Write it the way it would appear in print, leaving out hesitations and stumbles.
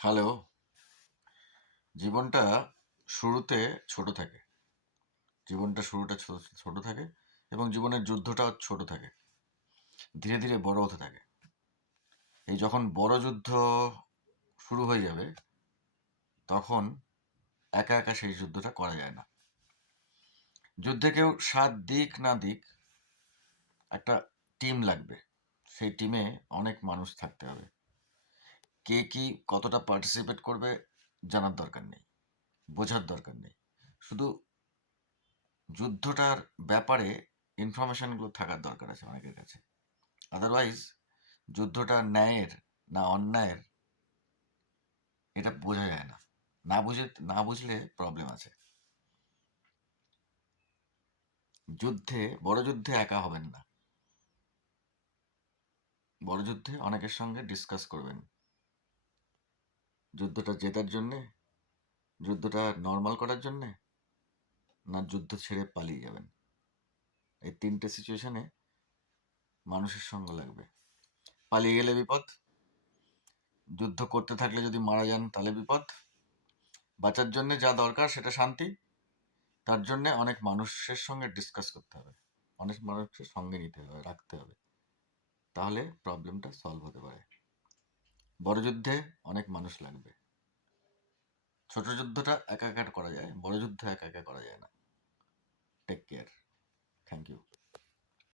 Hello. জীবনটা শুরুতে ছোট থাকে। জীবনটা শুরুটা ছোট থাকে এবং জীবনের যুদ্ধটাও ছোট থাকে। ধীরে ধীরে বড় হতে থাকে। এই যখন বড় যুদ্ধ শুরু হয়ে যাবে, তখন একা একা সেই যুদ্ধটা করা যায় না। যুদ্ধে কেউ সাথ দিক না দিক, একটা টিম লাগবে। সেই টিমে অনেক মানুষ থাকতে হবে। কে কি কতটা পার্টিসিপেট করবে জানার দরকার নেই, বোঝার দরকার নেই। শুধু যুদ্ধটার ব্যাপারে ইনফরমেশনগুলো থাকার দরকার আছে অনেকের কাছে। আদারওয়াইজ যুদ্ধটা ন্যায়ের না অন্যায়ের, এটা বোঝা যায় না। না বুঝলে প্রবলেম আছে। বড় যুদ্ধে একা হবেন না। বড় যুদ্ধে অনেকের সঙ্গে ডিসকাস করবেন। যুদ্ধটা জেতার জন্যে, যুদ্ধটা নর্মাল করার জন্যে, না যুদ্ধ ছেড়ে পালিয়ে যাবেন। এই তিনটে সিচুয়েশনে মানুষের সঙ্গ লাগবে। পালিয়ে গেলে বিপদ, যুদ্ধ করতে থাকলে যদি মারা যান তাহলে বিপদ। বাঁচার জন্য যা দরকার সেটা শান্তি। তার জন্য অনেক মানুষের সঙ্গে ডিসকাস করতে হবে, অনেক মানুষের সঙ্গে নিতে হবে, রাখতে হবে। তাহলে প্রবলেমটা সলভ হতে পারে। বড় যুদ্ধে অনেক মানুষ লাগবে। ছোট যুদ্ধটা একা একা করা যায়, বড় যুদ্ধ একা একা করা যায় না। Take care. Thank you.